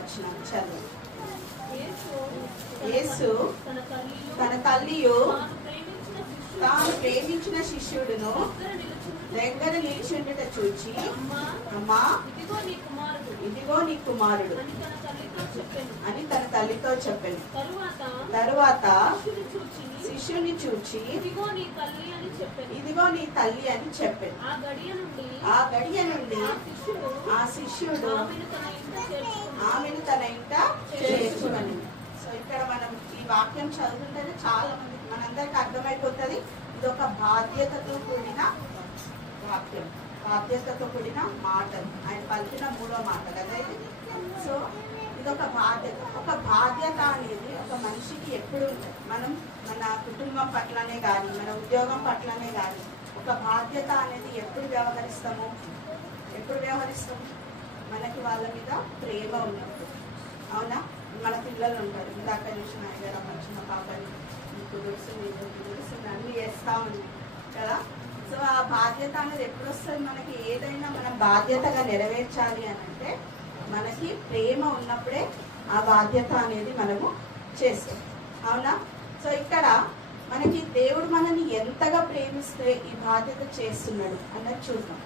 వచనం చదువు. యేసు తన తల్లియు తాను ప్రేమించిన శిష్యుడును దగ్గర నిలిచిండుట చూచి, అమ్మా ఇదిగో నీ కుమారుడు అని తన తల్లితో చెప్పాను. తరువాత శిష్యుని చూచి, ఇదిగో నీ తల్లి అని చెప్పాను. ఆ గడియ నుండి ఆ శిష్యుడు ఆమెను తన ఇంట చేర్చుకొని. సో ఇక్కడ మనం ఈ వాక్యం చదువుతుంటేనే చాలా మంది మనందరికి అర్థమైపోతుంది. ఇది ఒక బాధ్యతతో కూడిన వాక్యం, బాధ్యతతో కూడిన మాటలు. ఆయన పలికిన 3వ మాట కదా ఇది. సో ఇది ఒక బాధ్యత. ఒక బాధ్యత అనేది ఒక మనిషికి ఎప్పుడు ఉంటుంది. మనం మన కుటుంబం పట్లనే కానీ, మన ఉద్యోగం పట్లనే కానీ ఒక బాధ్యత అనేది ఎప్పుడు వ్యవహరిస్తాము? మనకి వాళ్ళ మీద ప్రేమ ఉన్నప్పుడు. అవునా? మన పిల్లలు ఉంటారు, ఇందాక చూసిన ఆయన వచ్చిన పాపని మీకు తెలుసు అన్ని చేస్తా ఉంది కదా. సో ఆ బాధ్యత అనేది ఎప్పుడు వస్తుంది? మనకి ఏదైనా మనం బాధ్యతగా నెరవేర్చాలి అని అంటే మనకి ప్రేమ ఉన్నప్పుడే ఆ బాధ్యత అనేది మనము చేస్తాం. అవునా? సో ఇక్కడ మనకి దేవుడు మనల్ని ఎంతగా ప్రేమిస్తే ఈ బాధ్యత చేస్తున్నాడు అన్నది చూద్దాం.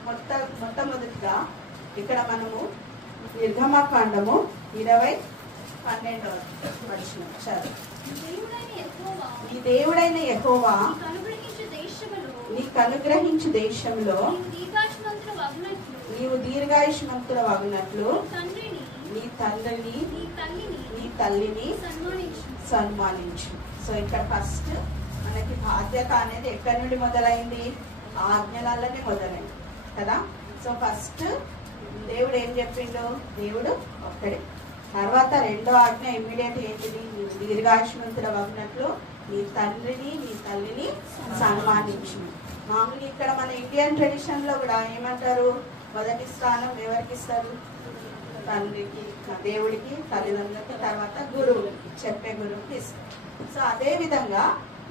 మొట్టమొదటిగా ఇక్కడ మనము నిర్గమకాండము 20:12 వచనం చదువు. ఈ దేవుడైన యెహోవా నీకు అనుగ్రహించు దేశంలో నీవు దీర్ఘాయుష్మంతుడవగునట్లు నీ తండ్రిని నీ తల్లిని సన్మానించు. సో ఇక్కడ ఫస్ట్ మనకి బాధ్యత అనేది ఎక్కడి నుండి మొదలైంది? ఆజ్ఞలలోనే మొదలైంది కదా. సో ఫస్ట్ దేవుడు ఏం చెప్పిండు? దేవుడు ఒక్కడే. తర్వాత 2వ ఆజ్ఞ ఇమ్మీడియట్ ఏంటిది? నీవు దీర్ఘాయుష్మంతుడవగునట్లు నీ తండ్రిని నీ తల్లిని సన్మానించు. మామూలుగా ఇక్కడ మన ఇండియన్ ట్రెడిషన్ లో కూడా ఏమంటారు? మొదటి స్థానం ఎవరికి ఇస్తారు? తండ్రికి, దేవుడికి, తల్లిదండ్రులకి, తర్వాత గురువులకి, చెప్పే గురువుకి ఇస్తారు. సో అదే విధంగా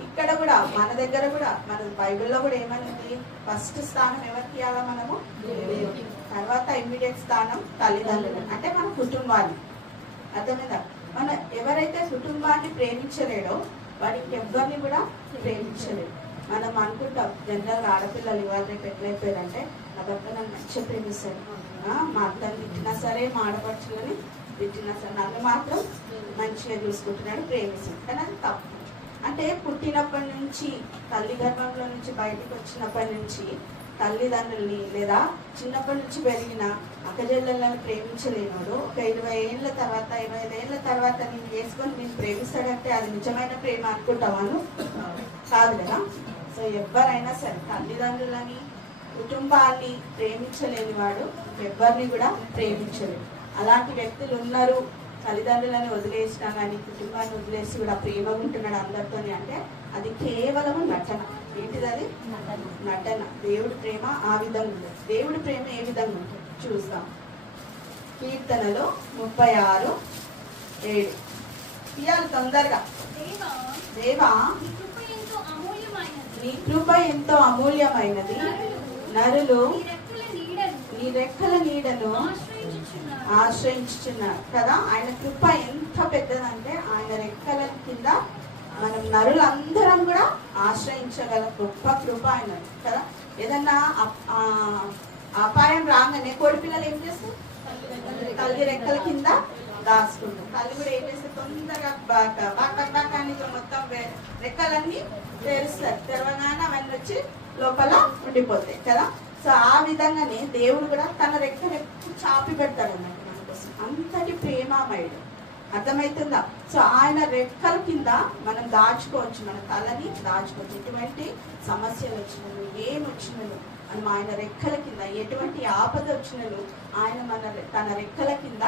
ఇక్కడ కూడా మన దగ్గర కూడా మన బైబిల్లో కూడా ఏమన్నది? ఫస్ట్ స్థానం ఎవరికి ఇవ్వాలా? మనము దేవుడికి. తర్వాత ఇమ్మీడియట్ స్థానం తల్లిదండ్రులు, అంటే మన కుటుంబాన్ని. అర్థమైందా? మన ఎవరైతే కుటుంబాన్ని ప్రేమించలేడో వాడికి ఎవరిని కూడా ప్రేమించలేడు. మనం అనుకుంటాం జనరల్గా ఆడపిల్లలు ఇవాళ రేపు ఎట్లయిపోయారంటే, నా భర్త నన్ను మంచిగా ప్రేమిస్తాడు, మా అత్తని తిట్టినా సరే, మా ఆడపడుచులని తిట్టినా సరే నన్ను మాత్రం మంచిగా చూసుకుంటున్నాడు, ప్రేమిస్తాడు. కానీ అది తప్పు. అంటే పుట్టినప్పటి నుంచి, తల్లి గర్భంలో నుంచి బయటకు వచ్చినప్పటి నుంచి తల్లిదండ్రుల్ని లేదా చిన్నప్పటి నుంచి పెరిగిన అక్కజెల్లెళ్ళని ప్రేమించలేనోడు ఒక 20 ఏళ్ళ తర్వాత 25 ఏళ్ళ తర్వాత నేను చేసుకొని నేను ప్రేమిస్తాడంటే అది నిజమైన ప్రేమ అనుకుంటావాను? కాదు కదా. సో ఎవరైనా సరే తల్లిదండ్రులని, కుటుంబాన్ని ప్రేమించలేని వాడు ఎవరిని కూడా ప్రేమించలేడు. అలాంటి వ్యక్తులు ఉన్నారు. తల్లిదండ్రులని వదిలేసినా కానీ కుటుంబాన్ని వదిలేసి కూడా ప్రేమగా ఉంటున్నాడు అందరితోని అంటే అది కేవలం నటన. ఏంటిది? అది నటన. దేవుడి ప్రేమ ఆ విధంగా ఉంటుంది. దేవుడి ప్రేమ ఏ విధంగా ఉంటుంది చూస్తాం. కీర్తనలో 36:7 ఇయాలి తొందరగా. దేవా నీ కృప ఎంతో అమూల్యమైనది, నరులు నీ రెక్కల నీడను ఆశ్రయించుచున్నారు కదా. ఆయన కృప ఎంత పెద్దదంటే ఆయన రెక్కల కింద మనం నరులందరం కూడా ఆశ్రయించగల గొప్ప కృప ఆయన కదా. ఏదన్నా అపాయం రాగానే కోడి పిల్లలు ఏం చేస్తారు? తల్లి రెక్కల కింద దాచుకుంటారు. తల్లి కూడా ఏం చేస్తారు? తొందరగా బాకాన్ని మొత్తం రెక్కలన్నీ తెరుస్తారు. తెరవగానే అవన్నీ వచ్చి లోపల ఉండిపోతాయి కదా. సో ఆ విధంగానే దేవుడు కూడా తన రెక్కలు ఎప్పుడు చాపి పెడతాడు అన్నట్టు మన కోసం. అంతటి ప్రేమమయుడు. అర్థమవుతుందా? సో ఆయన రెక్కల కింద మనం దాచుకోవచ్చు, మన తలని దాచుకోవచ్చు. ఎటువంటి సమస్యలు వచ్చినను, ఏమొచ్చినను మనం ఆయన రెక్కల కింద, ఎటువంటి ఆపద వచ్చినను ఆయన తన రెక్కల కింద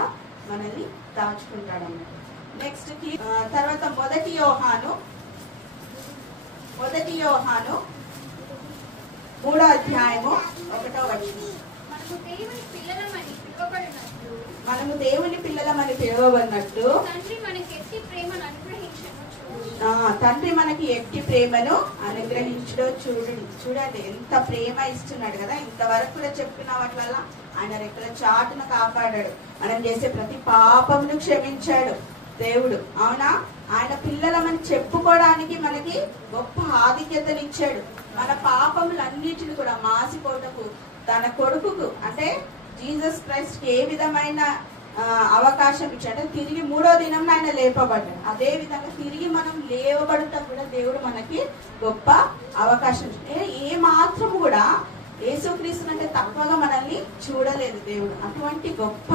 మనల్ని దాచుకుంటాడు అన్నమాట. నెక్స్ట్ తర్వాత 1 యోహాను 3వ అధ్యాయము 1వ వచనం. మనము దేవుని పిల్లలమని పిలువబడినట్లు తండ్రి మనకి ఎట్టి ప్రేమను అనుగ్రహించడం చూడండి ఎంత ప్రేమ ఇస్తున్నాడు కదా. ఇంతవరకు కూడా చెప్పిన వాటి వల్ల ఆయన రెక్కల చాటును కాపాడాడు. మనం చేసే ప్రతి పాపమును క్షమించాడు దేవుడు. అవునా? ఆయన పిల్లలమని చెప్పుకోవడానికి మనకి గొప్ప ఆధిక్యతనిచ్చాడు. మన పాపములన్నిటిని కూడా మాసిపోటకు తన కొడుకుకు అంటే జీసస్ క్రైస్ట్ ఏ విధమైన అవకాశం ఇచ్చాడు. తిరిగి 3వ దినం ఆయన లేపబడ్డాడు. అదే విధంగా తిరిగి మనం లేవబడటం కూడా దేవుడు మనకి గొప్ప అవకాశం. ఏ మాత్రం కూడా యేసుక్రీస్తు అంటే తక్కువగా మనల్ని చూడలేదు దేవుడు. అటువంటి గొప్ప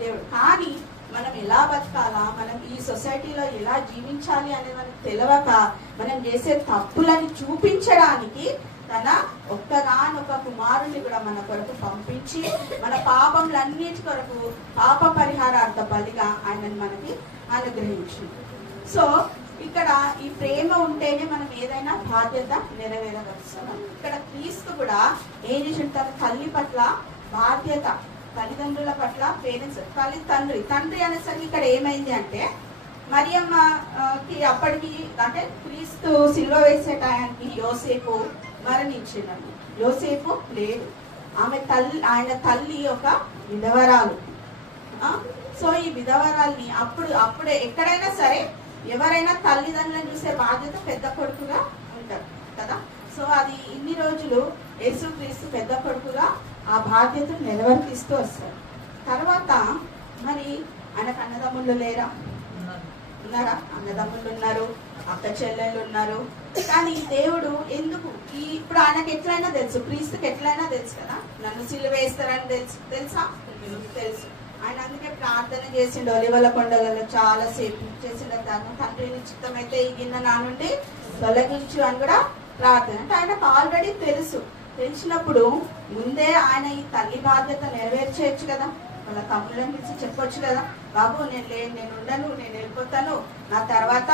దేవుడు. కానీ మనం ఎలా బతకాలా, మనం ఈ సొసైటీలో ఎలా జీవించాలి అనేది మనకు తెలియక మనం చేసే తప్పులని చూపించడానికి తన ఒక్కగానొక్క కుమారుని కూడా మన కొరకు పంపించి మన పాపములన్నిటి కొరకు పాప పరిహారార్థ బలిగా ఆయనను మనకి అనుగ్రహించింది. సో ఇక్కడ ఈ ప్రేమ ఉంటేనే మనం ఏదైనా బాధ్యత నెరవేరగలుగుతాం. ఇక్కడ క్రీస్తు కూడా ఏం చేసి తన తల్లి పట్ల బాధ్యత, తల్లిదండ్రుల పట్ల పేరెంట్స్, తండ్రి అనేసరికి ఇక్కడ ఏమైంది అంటే మరియమ్మకి అప్పటికి అంటే క్రీస్తు సిలువ వేసే టయానికి యోసేపు మరణించిందండి. యోసేపు లేడు. ఆయన తల్లి ఒక విధవరాలు. సో ఈ విధవరాల్ని అప్పుడే ఎక్కడైనా సరే ఎవరైనా తల్లిదండ్రులను చూసే బాధ్యత పెద్ద కొడుకుగా ఉంటారు కదా. సో అది ఇన్ని రోజులు యేసుక్రీస్తు పెద్ద కొడుకుగా ఆ బాధ్యతను నెరవేర్తిస్తూ వస్తారు. తర్వాత మరి ఆయనకు అన్నదమ్ముళ్ళు లేరా? ఉన్నారా? అన్నదమ్ముళ్ళు ఉన్నారు, అక్క చెల్లెళ్ళు ఉన్నారు. కానీ దేవుడు ఎందుకు ఇప్పుడు ఆయనకి ఎట్లయినా తెలుసు, క్రీస్తుకి ఎట్లయినా తెలుసు కదా, నన్ను సిలువ వేస్తారని తెలుసా? తెలుసు. ఆయన అందుకే ప్రార్థన చేసిండు ఒలివల కొండలలో చాలా సేపు చేసిన తండ్రి చిత్తమైతే ఈ గిన్నె నా నుండి తొలగించు అని కూడా ప్రార్థన. అంటే ఆయనకు ఆల్రెడీ తెలిసినప్పుడు ముందే ఆయన ఈ తల్లి బాధ్యత నెరవేర్చేయచ్చు కదా. వాళ్ళ తమ్ముళ్ళని పిలిచి చెప్పొచ్చు కదా, బాబు నేను ఉండను, నేను వెళ్ళిపోతాను, నా తర్వాత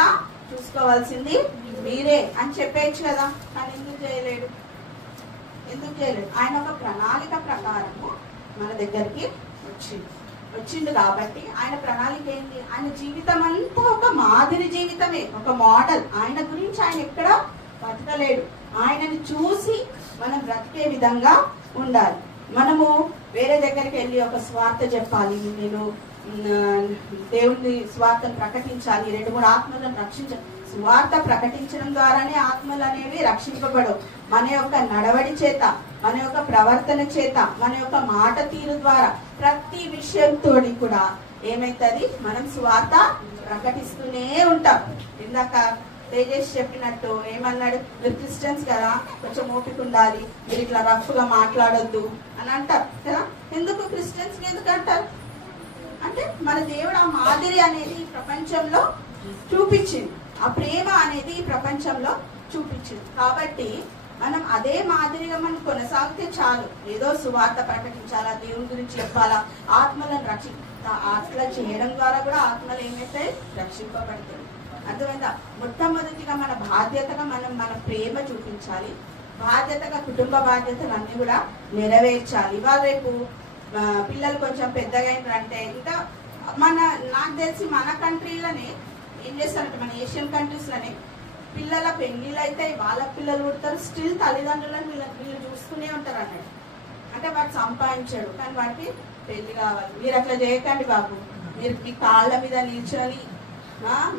చూసుకోవాల్సింది మీరే అని చెప్పేయచ్చు కదా. కానీ ఎందుకు చేయలేడు? ఆయన ఒక ప్రణాళిక ప్రకారము మన దగ్గరికి వచ్చిండు కాబట్టి ఆయన ప్రణాళిక ఏంటి? ఆయన జీవితం అంతా ఒక మాదిరి జీవితమే, ఒక మోడల్. ఆయన గురించి ఆయన ఎక్కడ బతకలేడు. ఆయనని చూసి మనం బ్రతికే విధంగా ఉండాలి. మనము వేరే దగ్గరికి వెళ్ళి ఒక స్వార్థ చెప్పాలి, నేను దేవుని స్వార్థను ప్రకటించాలి, 2-3 ఆత్మలను రక్షించాలి. స్వార్థ ప్రకటించడం ద్వారానే ఆత్మలు అనేవి రక్షింపబడవు. మన యొక్క నడవడి చేత, మన యొక్క ప్రవర్తన చేత, మన యొక్క మాట తీరు ద్వారా ప్రతి విషయంతో కూడా ఏమైతుంది? మనం స్వార్థ ప్రకటిస్తూనే ఉంటాం. ఇందాక తేజేష్ చెప్పినట్టు ఏమన్నాడు? మీరు క్రిస్టియన్స్ కదా, కొంచెం ఓపిక ఉండాలి, మీరు ఇట్లా రఫ్ గా మాట్లాడొద్దు అని అంటారు కదా. ఎందుకు క్రిస్టియన్స్ ఎందుకు అంటారు అంటే మన దేవుడు ఆ మాదిరి అనేది ఈ ప్రపంచంలో చూపించింది, ఆ ప్రేమ అనేది ఈ ప్రపంచంలో చూపించింది. కాబట్టి మనం అదే మాదిరిగా మనం కొనసాగితే చాలు. ఏదో సువార్త ప్రకటించాలా, దేవుని గురించి చెప్పాలా, ఆత్మలను అట్లా చేయడం ద్వారా కూడా ఆత్మలు ఏమైతాయి? రక్షింపబడతాయి. అర్థమైందా? మొట్టమొదటిగా మన బాధ్యతగా మనం మన ప్రేమ చూపించాలి. బాధ్యతగా కుటుంబ బాధ్యతలు అన్ని కూడా నెరవేర్చాలి. ఇవాళ రేపు పిల్లలు కొంచెం పెద్దగా అంటే ఇంకా నాకు తెలిసి మన కంట్రీలోనే ఏం చేస్తారంటే, మన ఏషియన్ కంట్రీస్ లోనే పిల్లల పెళ్లిళ్ళు అయితే వాళ్ళ పిల్లలు పుడతారు, స్టిల్ తల్లిదండ్రులను వీళ్ళు చూస్తూనే ఉంటారు అన్నట్టు. అంటే వాడు సంపాదించాడు కానీ వాడికి పెళ్లి కావాలి. మీరు అట్లా చేయకండి బాబు. మీరు మీ కాళ్ళ మీద నిల్చొని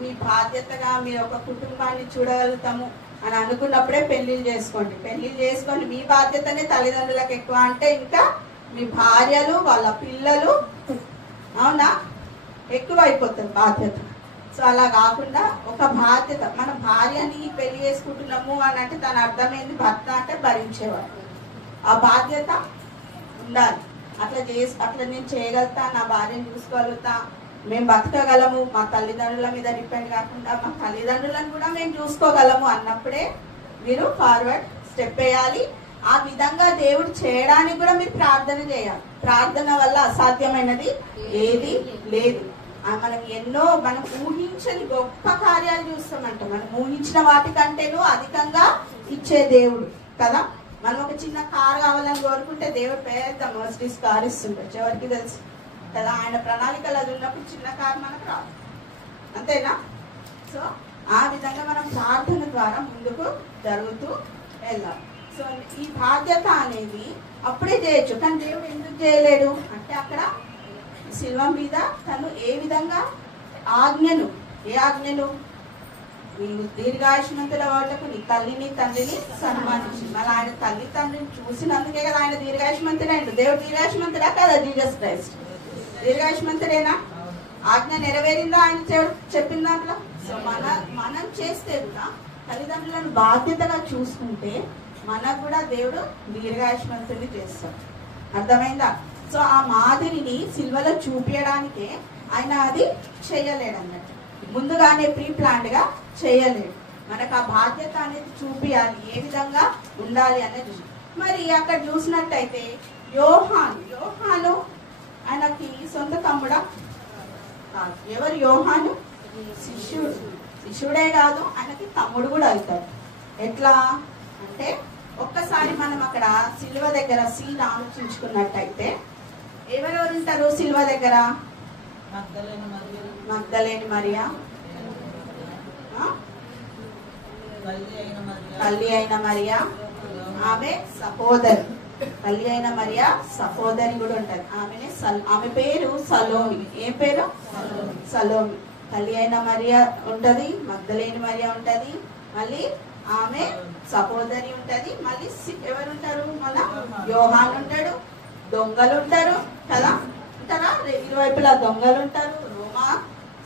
మీ బాధ్యతగా మీరు ఒక కుటుంబాన్ని చూడగలుగుతాము అని అనుకున్నప్పుడే పెళ్లిళ్ళు చేసుకోండి. పెళ్లిళ్ళు చేసుకొని మీ బాధ్యతనే తల్లిదండ్రులకు ఎక్కువ అంటే ఇంకా మీ భార్యలు వాళ్ళ పిల్లలు అవునా ఎక్కువ అయిపోతుంది బాధ్యత. సో అలా కాకుండా ఒక బాధ్యత, మన భార్యని పెళ్లి చేసుకుంటున్నాము అని అంటే తన అర్థమైంది భర్త అంటే భరించేవాడు. ఆ బాధ్యత ఉండాలి. అట్లా నేను చేయగలుగుతా, నా భార్యను చూసుకోగలుగుతా, మేము బతకగలము, మా తల్లిదండ్రుల మీద డిపెండ్ కాకుండా మా తల్లిదండ్రులను కూడా మేము చూసుకోగలము అన్నప్పుడే మీరు ఫార్వర్డ్ స్టెప్ వేయాలి. ఆ విధంగా దేవుడు చేయడానికి కూడా మీరు ప్రార్థన చేయాలి. ప్రార్థన వల్ల అసాధ్యమైనది ఏది లేదు. మనం ఊహించని గొప్ప కార్యాలు చూస్తామంట. మనం ఊహించిన వాటికంటేనూ అధికంగా ఇచ్చే దేవుడు కదా. మనం ఒక చిన్న కారు కావాలని కోరుకుంటే దేవుడు పెద్ద మర్సిడీస్ కార్ ఇస్తుంటాడు. ఎవరికి తెలుసు కదా, ఆయన ప్రణాళికలు అది ఉన్నప్పుడు చిన్న కారు మనకు రాదు, అంతేనా? సో ఆ విధంగా మనం ప్రార్థన ద్వారా ముందుకు జరుగుతూ వెళ్దాం. సో ఈ బాధ్యత అనేది అప్పుడే చేయొచ్చు, కానీ దేవుడు ఎందుకు చేయలేడు అంటే అక్కడ శిల్వ మీద తను ఏ విధంగా ఆజ్ఞను, ఏ ఆజ్ఞను, నీవు దీర్ఘాయుష్మంతుల వాళ్ళకు నీ తల్లిని తండ్రిని సన్మానించి, మళ్ళీ ఆయన తల్లి తండ్రిని చూసినందుకే కదా ఆయన దీర్ఘాయుష్మంతుడే. దేవుడు దీర్ఘాయుష్మంతుడా కదా? జీసస్ క్రైస్ట్ దీర్ఘాయుష్మంతుడేనా? ఆజ్ఞ నెరవేరిందా ఆయన చెప్పిన దాంట్లో? సో మనం చేస్తే కూడా తల్లిదండ్రులను బాధ్యతగా చూసుకుంటే మనకు కూడా దేవుడు దీర్ఘాయుష్మంతుని చేస్తాడు. అర్థమైందా? సో ఆ మాదిరిని సిల్వలో చూపించడానికే ఆయన అది చేయలేడు అన్నట్టు, ముందుగానే ప్రీ ప్లాన్డ్ గా చేయలేడు. మనకు ఆ బాధ్యత అనేది చూపియాలి, ఏ విధంగా ఉండాలి అనేది. మరి అక్కడ చూసినట్టయితే యోహాను ఆయనకి సొంత తమ్ముడా? ఎవరు యోహాను? శిష్యుడే కాదు, ఆయనకి తమ్ముడు కూడా అవుతాడు. ఎట్లా అంటే ఒక్కసారి మనం అక్కడ సిలువ దగ్గర సీన్ ఆలోచించుకున్నట్టయితే ఎవరెవరు ఉంటారు సిలువ దగ్గర? మగ్దలేని మరియా, తల్లి అయిన మరియా, ఆమె సహోదరి, తల్లి అయిన మరియా సహోదరి కూడా ఉంటది. ఆమె పేరు సలోమి. ఏం పేరు? సలోమి. తల్లి అయిన మరియా ఉంటది, మగ్దలేని మరియా ఉంటది, మళ్ళీ ఆమె సహోదరి ఉంటది, మళ్ళీ ఎవరు ఉంటారు? మళ్ళా యోహాను ఉంటాడు, దొంగలు ఉంటారు కదా, ఉంటారా? ఇరువైపులా దొంగలు ఉంటారు, రోమా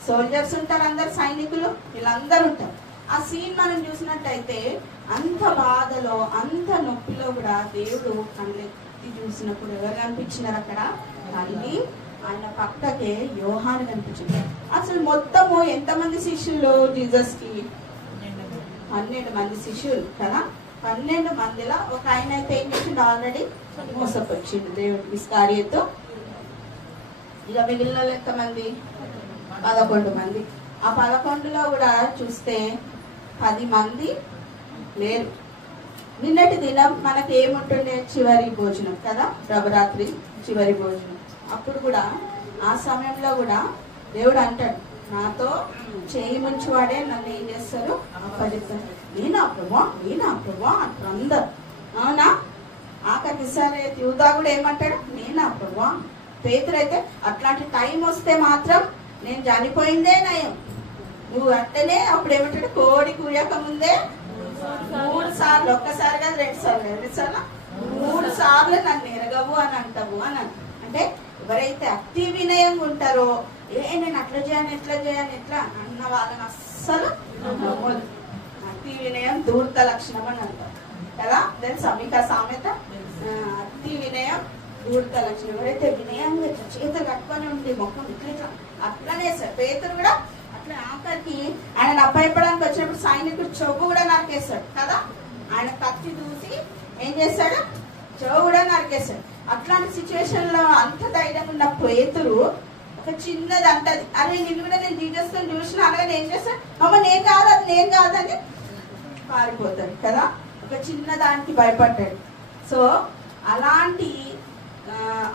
సోల్జర్స్ ఉంటారు, అందరు సైనికులు, వీళ్ళందరూ ఉంటారు. ఆ సీన్ మనం చూసినట్టయితే అంత బాధలో, అంత నొప్పిలో కూడా దేవుడు కళ్ళెత్తి చూసినప్పుడు ఎవరు కనిపించినారు అక్కడ? తల్లి, ఆయన పక్కకే యోహాను కనిపించింది. అసలు మొత్తము ఎంతమంది శిష్యులు జీసస్ కి? 12 మంది శిష్యులు కదా. 12 మందిలో ఒక ఆయన అయితే ఏం చేసిండు? ఆల్రెడీ మోసపరిచిండు దేవుడు, ఇస్కారియోతు. ఇక మిగిలిన ఎంతమంది? 11 మంది. ఆ 11లో కూడా చూస్తే 10 మంది లేరు. నిన్నటి దినం మనకి ఏముంటుండే? చివరి భోజనం కదా, ప్రభరాత్రి చివరి భోజనం. అప్పుడు కూడా ఆ సమయంలో కూడా దేవుడు అంటాడు, నాతో చేయి ముంచివాడే నన్ను ఏం చేస్తారు? అప్పగిస్తారు. నేనా ప్రభా, నేనా ప్రభా అంటారు అందరు. అవునా? ఆఖరికి సరే యూదా కూడా ఏమంటాడు? నేనా ప్రభా. పేతురు అయితే అట్లాంటి టైం వస్తే మాత్రం నేను చనిపోయిందే నయం, నువ్వు అంటేనే. అప్పుడు ఏమంటాడు? కోడి కూయక ముందే 3 సార్లు, ఒక్కసారి కాదు 2 సార్లు, 2 సార్లు 3 సార్లు నన్ను ఎరగవు అని అంటావు అని. అంటే ఎవరైతే అతి వినయంగా ఉంటారో, నేను అట్లా చేయను ఎట్లా చేయను ఎట్లా అన్న వాళ్ళని అస్సలు నమ్మదు. అతి వినయం ధూర్త లక్షణం అని అంటారు కదా, తెలుసా మీకు ఆ సామెత? అతి వినయం ధూర్త లక్షణం. ఎవరైతే వినయంగా చేతులు కట్టుకొని ఉండి మొక్కం ఇట్లా అట్లనే సార్ పేతురు కూడా అట్లా. ఆఖరికి ఆయన అబ్బాయిపడానికి వచ్చినప్పుడు సైనికుడు చెవు కూడా నరికేస్తాడు కదా, ఆయన కత్తి దూసి ఏం చేస్తాడు? చెవు కూడా నరికేస్తాడు. అట్లాంటి సిచ్యువేషన్ లో అంత ధైర్యం ఉన్న పేతురు ఒక చిన్నది అంటది, అరే నిన్ను కూడా నేను జీసస్ తో చూసిన, అలాగే ఏం చేస్తాడు? అమ్మ నేను కాదు, అది నేను కాదని పారిపోతాడు కదా. ఒక చిన్న దానికి భయపడ్డాడు. సో అలాంటి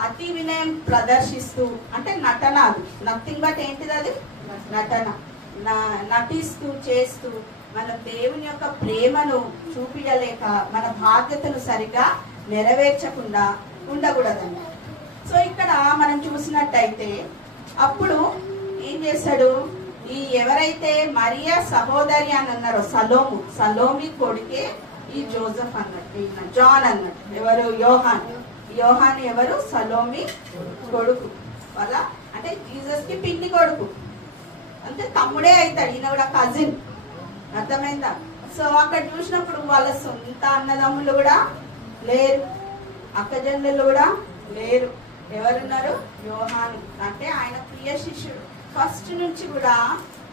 అతి వినయం ప్రదర్శిస్తూ, అంటే నటన, అది నథింగ్ బట్ ఏంటిది? అది నటన. నటిస్తూ చేస్తూ మన దేవుని యొక్క ప్రేమను చూపించలేక మన బాధ్యతను సరిగా నెరవేర్చకుండా ఉండకూడదండి. సో ఇక్కడ మనం చూసినట్టయితే అప్పుడు ఏం చేశాడు? ఈ ఎవరైతే మరియా సహోదరి అని అన్నారో సలోమి కొడుకే ఈ జోసెఫ్ అన్నట్టు, జాన్ అన్నట్టు. ఎవరు? యోహాన్ ఎవరు? సలోమి కొడుకు వాళ్ళ, అంటే జీసస్ కి పిన్ని కొడుకు, అంటే తమ్ముడే అవుతాడు. ఈయన కూడా కజిన్. అర్థమైందా? సో అక్కడ చూసినప్పుడు వాళ్ళ సొంత అన్నదమ్ములు కూడా లేరు, అక్కజనులు కూడా లేరు. ఎవరున్నారు? యోహాను, అంటే ఆయన ప్రియ శిష్యుడు. ఫస్ట్ నుంచి కూడా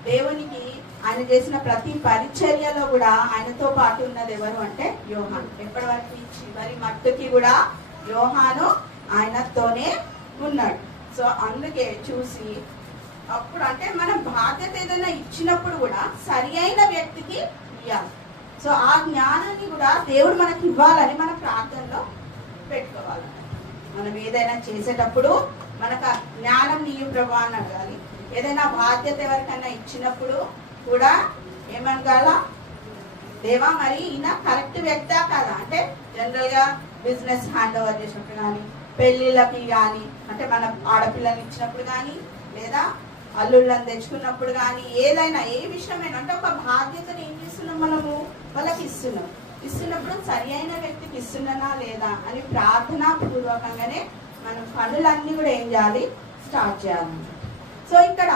దేవునికి ఆయన చేసిన ప్రతి పరిచర్యలో కూడా ఆయనతో పాటు ఉన్నది ఎవరు అంటే యోహాను. ఎప్పటి వరకు? చివరి మట్టుకి కూడా యోహాను ఆయనతోనే ఉన్నాడు. సో అందుకే చూసి అప్పుడు అంటే మనం బాధ్యత ఏదైనా ఇచ్చినప్పుడు కూడా సరి అయిన వ్యక్తికి ఇవ్వాలి. సో ఆ జ్ఞానాన్ని కూడా దేవుడు మనకి ఇవ్వాలని మన ప్రార్థనలో పెట్టుకోవాలి. మనం ఏదైనా చేసేటప్పుడు మనకు జ్ఞానం నీయు ప్రభా అని అడగాలి. ఏదైనా బాధ్యత ఎవరికైనా ఇచ్చినప్పుడు కూడా ఏమనగాల, దేవా మరి ఈయన కరెక్ట్ వ్యక్తా కదా. అంటే జనరల్ గా బిజినెస్ హ్యాండ్ ఓవర్ చేసినప్పుడు కానీ, పెళ్లిళ్ళకి కానీ, అంటే మన ఆడపిల్లల్ని ఇచ్చినప్పుడు కానీ, లేదా అల్లుళ్ళని తెచ్చుకున్నప్పుడు కానీ, ఏదైనా ఏ విషయమైనా అంటే ఒక బాధ్యతను ఏం చేస్తున్నాం మనము వాళ్ళకి ఇస్తున్నప్పుడు సరి అయిన వ్యక్తికి ఇస్తున్నానా లేదా అని ప్రార్థనా పూర్వకంగానే మనం పనులన్నీ కూడా ఏం చేయాలి, స్టార్ట్ చేయాలన్నమాట. సో ఇక్కడ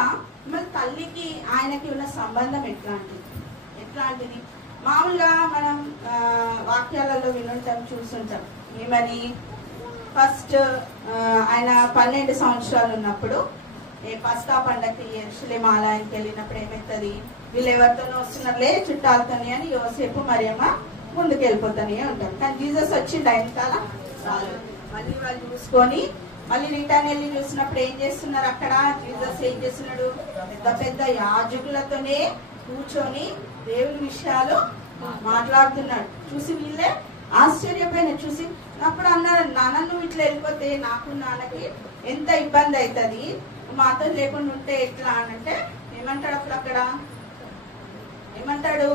మన తల్లికి ఆయనకి ఉన్న సంబంధం ఎట్లాంటిది మామూలుగా మనం వాక్యాలలో వినుంటాం, చూస్తుంటాం. ఏమని, ఫస్ట్ ఆయన 12 సంవత్సరాలు ఉన్నప్పుడు పస్కా పండగకి యెరూషలేము ఆలయానికి వెళ్ళినప్పుడు ఏమవుతుంది, వీళ్ళు ఎవరితోనో వస్తున్నారులే చుట్టాలతోనే అని యోసేపు మరియమ్మ ముందుకు వెళ్ళిపోతానే ఉంటారు. కానీ జీసస్ వచ్చిండు ఆయన కాలం రాలేదు. మళ్ళీ వాళ్ళు చూసుకొని మళ్ళీ రిటర్న్ వెళ్ళి చూసినప్పుడు ఏం చేస్తున్నారు, అక్కడ జీసస్ ఏం చేస్తున్నాడు, పెద్ద పెద్ద యాజకులతోనే కూర్చొని దేవుని విషయాలు మాట్లాడుతున్నాడు. చూసి వీళ్ళే ఆశ్చర్యపోయిన. చూసి అప్పుడు అన్నారు, నాన్న నువ్వు ఇట్లా వెళ్ళిపోతే నాకు నాన్నకి ఎంత ఇబ్బంది అవుతుంది, మాతో లేకుండా ఉంటే ఎట్లా అని అంటే ఏమంటాడు, అప్పుడు అక్కడ ఏమంటాడు,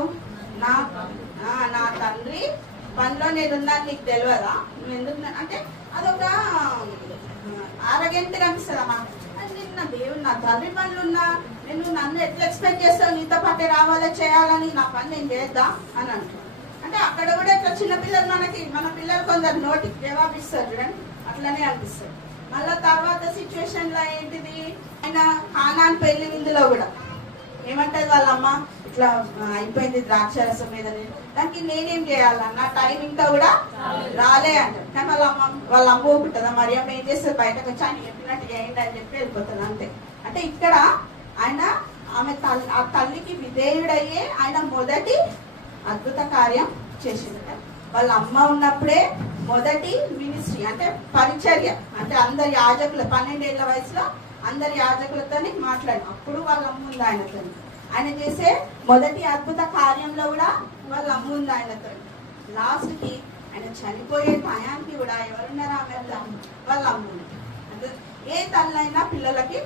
నా తండ్రి పనిలో నేనున్నాను నీకు తెలియదా, నువ్వు ఎందుకు అంటే అదొక ఆరోగ్యంగా అనిపిస్తుంది అమ్మా. నేను నా దేవుడు నా తండ్రి పనులు ఉన్నా నేను నన్ను ఎట్లా ఎక్స్పెక్ట్ చేస్తావు, నీతో పాటే రావాలా చేయాలని, నా పని నేను చేద్దా అని అంటాను. అంటే అక్కడ కూడా ఇట్లా చిన్నపిల్లలు మన పిల్లలు కొందరు నోటికి జవాబిస్తారు చూడండి, అట్లనే అనిపిస్తుంది. మళ్ళా తర్వాత సిచ్యువేషన్ లో ఏంటిది, ఆయన కానాన్ పెళ్లి విందులో కూడా ఏమంటది వాళ్ళ అమ్మ, ఇట్లా అయిపోయింది ద్రాక్షరసం మీద, దానికి నేనేం చేయాలన్న టైం ఇంకా కూడా రాలే అంటారు. కానీ వాళ్ళ అమ్మ ఒప్పుకుంటుందా, మరి అమ్మ ఏం చేస్తుంది, బయటకు వచ్చి ఆయన చెప్పినట్టు చేయండి అని చెప్పి వెళ్ళిపోతుంది అంతే. అంటే ఇక్కడ ఆయన ఆ తల్లికి విధేయుడయ్యే ఆయన మొదటి అద్భుత కార్యం చేసిందట. వాళ్ళ అమ్మ ఉన్నప్పుడే మొదటి మినిస్ట్రీ అంటే పరిచర్య, అంటే అందరి యాజకులు 12 ఏళ్ల వయసులో అందరి యాజకులతో మాట్లాడు. అప్పుడు వాళ్ళ అమ్మ ఉంది ఆయనతో. ఆయన చేసే మొదటి అద్భుత కార్యంలో కూడా వాళ్ళ అమ్మ ఉంది ఆయనతో. లాస్ట్ కి ఆయన చనిపోయే టయానికి కూడా ఎవరున్నారా, వాళ్ళ అమ్మ ఉంది. అంటే ఏ తల్లైనా పిల్లలకి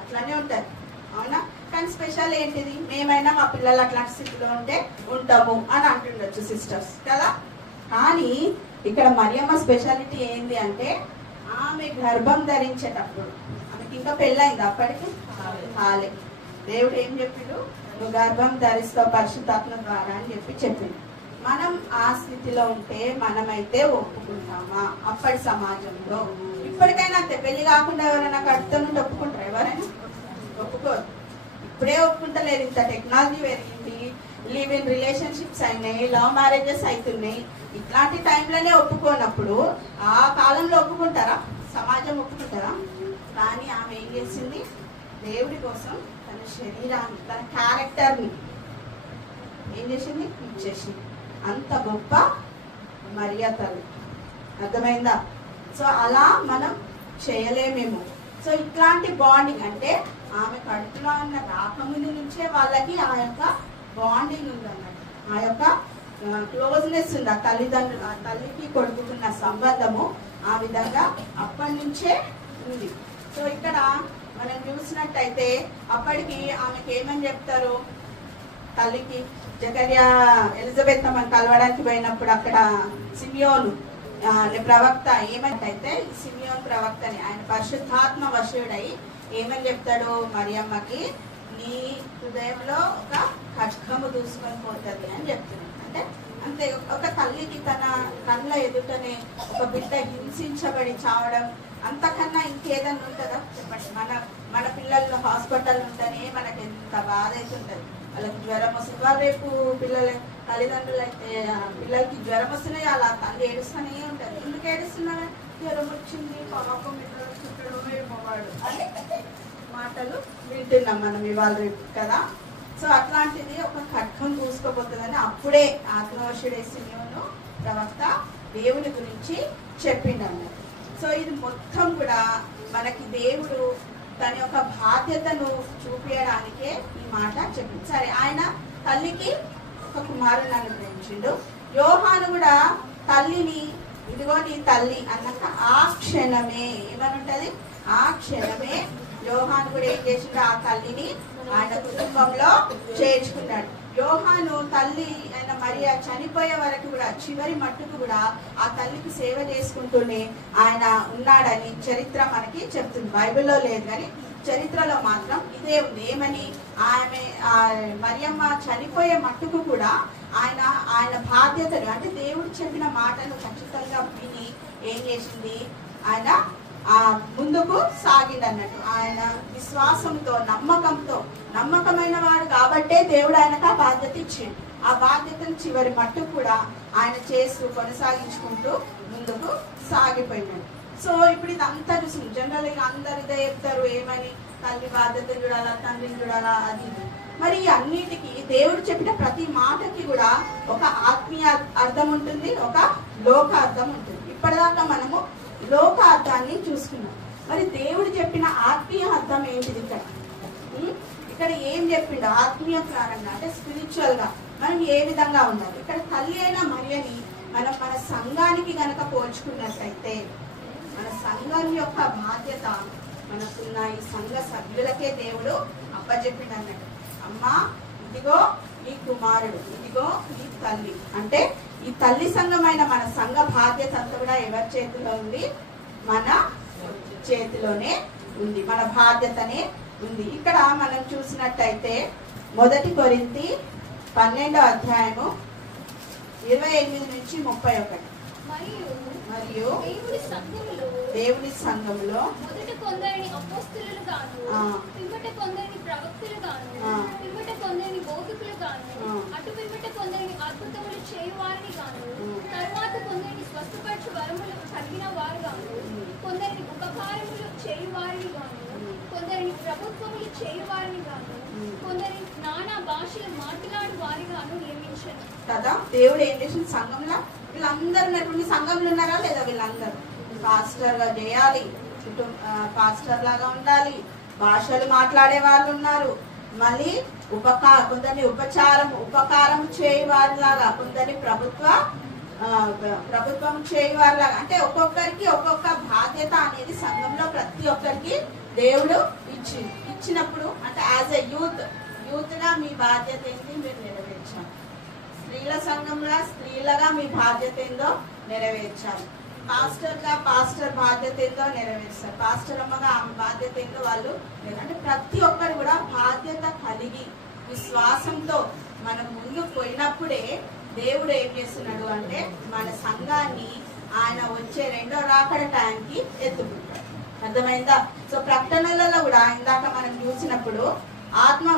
అట్లానే ఉంటారు, అవునా. కానీ స్పెషల్ ఏంటిది, మేమైనా మా పిల్లలు అట్లాంటి స్థితిలో ఉంటే ఉంటాము అని అంటుండొచ్చు సిస్టర్స్ కదా. కానీ ఇక్కడ మరియమ్మ స్పెషాలిటీ ఏంది అంటే, ఆమె గర్భం ధరించేటప్పుడు ఆమెకి ఇంకా పెళ్ళైంది, అప్పటికి కాలే. దేవుడు ఏం చెప్పిండు, నువ్వు గర్భం ధరిస్తావు పరిశుద్ధాత్మ ద్వారా అని చెప్పిండు. మనం ఆ స్థితిలో ఉంటే మనమైతే ఒప్పుకుంటామా అప్పటి సమాజంలో? ఇప్పటికైనా అంతే, పెళ్లి కాకుండా ఎవరైనా కడుతుంటే ఒప్పుకుంటారు? ఎవరైనా ఒప్పుకోరు. ఇప్పుడే ఒప్పుకుంటలేరు, ఇంత టెక్నాలజీ పెరిగింది, లివ్ ఇన్ రిలేషన్షిప్స్ అయినాయి, లవ్ మ్యారేజెస్ అవుతున్నాయి. ఇట్లాంటి టైంలోనే ఒప్పుకోనప్పుడు ఆ కాలంలో ఒప్పుకుంటారా? సమాజం ఒప్పుకుంటారా? కానీ ఆమె ఏం చేసింది, దేవుడి కోసం తన శరీరాన్ని, తన క్యారెక్టర్ని ఏం చేసింది, ఇచ్చేసింది. అంత గొప్ప మర్యాదలు, అర్థమైందా? సో అలా మనం చేయలేమేమో. సో ఇట్లాంటి బాండింగ్ అంటే ఆమె కడుపులో ఉన్న రాకముందు నుంచే వాళ్ళకి ఆ యొక్క బాండింగ్ ఉందన్నట్టు, ఆ యొక్క క్లోజ్నెస్ ఉంది. ఆ తల్లిదండ్రులు, ఆ తల్లికి కొడుకున్న సంబంధము ఆ విధంగా అప్పటి నుంచే ఉంది. సో ఇక్కడ మనం చూసినట్టయితే అప్పటికి ఆమెకి ఏమని చెప్తారు, తల్లికి జకర్యా ఎలిజబెత్ మనం కలవడానికి పోయినప్పుడు అక్కడ సిమియోను ప్రవక్త ఏమంటే, సిమియోన్ ప్రవక్తని ఆయన పరిశుద్ధాత్మ వశుడై ఏమని చెప్తాడు మరియమ్మకి, నీ హృదయంలో ఒక ఖడ్గము దూసుకొని పోతుంది అని చెప్తున్నాడు. అంటే అంతే, ఒక తల్లికి తన కళ్ళ ఎదుటనే ఒక బిడ్డ హింసించబడి చావడం అంతకన్నా ఇంకేదన్నా ఉంటుందా చెప్పండి. మన పిల్లలు హాస్పిటల్ ఉంటేనే మనకి ఎంత బాధ అవుతుంటది. వాళ్ళకి జ్వరం వస్తుంది, వాళ్ళు రేపు తల్లిదండ్రులు అయితే పిల్లలకి జ్వరం వస్తున్నాయి, అలా తల్లి ఏడుస్తూనే ఉంటుంది. ఎందుకు ఏడుస్తున్నాడు, జ్వరం వచ్చింది పాపం ఏమోవాడు అని మాటలు వింటున్నాం మనం ఇవాళ రేపు కదా. సో అట్లాంటిది ఒక ఖడ్గం చూసుకోబోతుందని అప్పుడే ఆత్మవర్షుడే సిమియోను ప్రవక్త దేవుని గురించి చెప్పిండన్నమాట. సో ఇది మొత్తం కూడా మనకి దేవుడు తన యొక్క బాధ్యతను చూపించడానికే ఈ మాట చెప్పింది. సరే, ఆయన తల్లికి ఒక కుమారుని అనుగ్రహించాడు. ఉంచిండు. యోహాను కూడా తల్లిని ఇదిగో నీ తల్లి అన్నాక ఆ క్షణమే ఏమని ఉంటది, ఆ క్షణమే యోహాను కూడా ఏం చేసిండు, ఆ తల్లిని ఆయన కుటుంబంలో చేర్చుకున్నాడు. యోహాను తల్లి అయిన మరియా చనిపోయే వరకు కూడా చివరి మట్టుకు కూడా ఆ తల్లికి సేవ చేసుకుంటూనే ఆయన ఉన్నాడని చరిత్ర మనకి చెప్తుంది. బైబిల్లో లేదు కానీ చరిత్రలో మాత్రం ఇదే ఉంది. ఏమని, ఆమె మరియమ్మ చనిపోయే మట్టుకు కూడా ఆయన బాధ్యతను అంటే దేవుడు చెప్పిన మాటను ఖచ్చితంగా విని ఏం చేసింది, ఆయన ముందుకు సాగింది అన్నట్టు. ఆయన విశ్వాసంతో నమ్మకంతో నమ్మకమైన వాడు కాబట్టే దేవుడు ఆయనకు ఆ బాధ్యత ఇచ్చిండు. ఆ బాధ్యతను చివరి మట్టు కూడా ఆయన చేస్తూ కొనసాగించుకుంటూ ముందుకు సాగిపోయినాడు. సో ఇప్పుడు ఇదంతా చూసి జనరల్ గా అందరు ఇదే చెప్తారు, ఏమని తల్లి బాధ్యత చూడాలా, తండ్రిని చూడాలా, అది. మరి అన్నిటికీ దేవుడు చెప్పిన ప్రతి మాటకి కూడా ఒక ఆత్మీయ అర్థం ఉంటుంది, ఒక లోక అర్థం ఉంటుంది. ఇప్పటిదాకా మనము లోక అర్థాన్ని చూసుకున్నాం. మరి దేవుడు చెప్పిన ఆత్మీయ అర్థం ఏంటిది? ఇక్కడ ఏం చెప్పిండు? ఆత్మీయ ప్రారంభంగా అంటే స్పిరిచువల్ గా మనం ఏ విధంగా ఉండాలి. ఇక్కడ తల్లి అయిన మరియని మనం మన సంఘానికి గనక పోల్చుకున్నట్లయితే మన సంఘం యొక్క బాధ్యత మనకున్న ఈ సంఘ సభ్యులకే దేవుడు అప్పచెప్పిండు అన్నట్టు. అమ్మా ఇదిగో నీ కుమారుడు, ఇదిగో నీ తల్లి. అంటే ఈ తల్లి సంఘమైన మన సంఘ బాధ్యత అంతా కూడా ఎవరి చేతిలో ఉంది? మన చేతిలోనే ఉంది, మన బాధ్యతనే ఉంది. ఇక్కడ మనం చూసినట్టయితే 1 కొరింథీ 12వ అధ్యాయము 28 నుంచి 31. మరియు దేవుని సంఘములో మొదట కొందరిని అపోస్తలులు గాను, పిమ్మట కొందరిని ప్రవక్తలు గాను, పిమ్మట కొందరిని బోధకులు గాను, అటు పిమ్మట కొందరిని అద్భుతములు చేయువారిని గాను, తర్వాత కొందరిని స్వస్థపరచు వరములు కలిగిన వారు గాను, కొందరిని ఉపకారములు చేయువారిని గాను, కొందరిని ప్రభుత్వములు చేయువారిని గాను, కొందరిని నానా భాషలు మాట్లాడు వారిగాను నియమించారు కదా. దేవుడు ఏం చేసిన సంఘంలో వీళ్ళందరూ ఉన్నటువంటి సంఘంలో ఉన్నారా లేదా? వీళ్ళందరూ పాస్టర్ గా చేయాలి, పాస్టర్ లాగా ఉండాలి, భాషలు మాట్లాడే వాళ్ళు ఉన్నారు, మళ్ళీ కొందరిని ఉపకారం చేయవారిలాగా, కొందరిని ప్రభుత్వం చేయవారిలాగా. అంటే ఒక్కొక్కరికి ఒక్కొక్క బాధ్యత అనేది సంఘంలో ప్రతి ఒక్కరికి దేవుడు ఇచ్చినప్పుడు అంటే యాజ్ ఎ యూత్ గా మీ బాధ్యత ఏంటి మీరు నెరవేర్చాలి. స్త్రీల సంఘంలో స్త్రీలుగా మీ బాధ్యత ఏందో నెరవేర్చాలి. పాస్టర్ బాధ్యత ఏందో నెరవేర్చాలి. పాస్టర్ అమ్మగా ఆమె బాధ్యత ఏందో వాళ్ళు. అంటే ప్రతి ఒక్కరు కూడా బాధ్యత కలిగి విశ్వాసంతో మనం ముందుకు పోయినప్పుడే దేవుడు ఏం చేస్తున్నాడు అంటే మన సంఘాన్ని ఆయన వచ్చే 2వ రాకడ టైంకి ఎత్తుకుంటాడు. అర్థమైందా? సో ప్రకటనలలో కూడా ఇందాక మనం చూసినప్పుడు ఆత్మ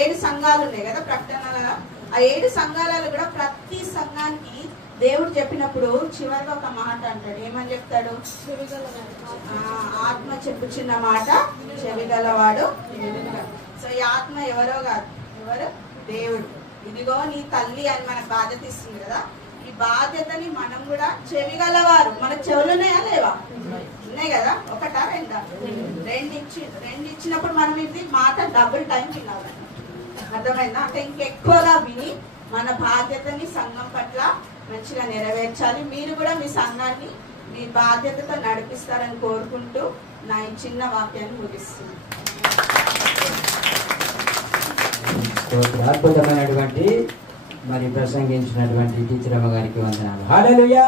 7 సంఘాలు ఉన్నాయి కదా ప్రకటనలలో. ఆ 7 సంఘాలలో కూడా ప్రతి సంఘానికి దేవుడు చెప్పినప్పుడు చివరిగా ఒక మాట అంటాడు. ఏమని చెప్తాడు? ఆత్మ చెప్పుచున్న మాట చెవిగలవాడు. సో ఈ ఆత్మ ఎవరో కాదు, ఎవరు? దేవుడు. ఇదిగో నీ తల్లి అని మనకు బాధ్యత ఇస్తుంది కదా. ఈ బాధ్యతని మనం కూడా చెవిగలవారు. మనకు చెవులు ఉన్నాయా లేవా? ఉన్నాయి కదా. ఒకటా రెండా? రెండు ఇచ్చినప్పుడు మనం ఇది మాట డబుల్ టైం వినాలి. అర్థమైందా? అంటే ఇంకెక్కువగా విని మన బాధ్యతని సంఘం పట్ల మంచిగా నెరవేర్చాలి. మీరు కూడా మీ సంఘాన్ని మీ బాధ్యతతో నడిపిస్తారని కోరుకుంటూ నా ఈ చిన్న వాక్యాన్ని ముగిస్తుంది. అద్భుతమైనటువంటి మరి ప్రసంగించినటువంటి టీచర్ అమ్మ గారికి వందనాలు. హల్లెలూయా.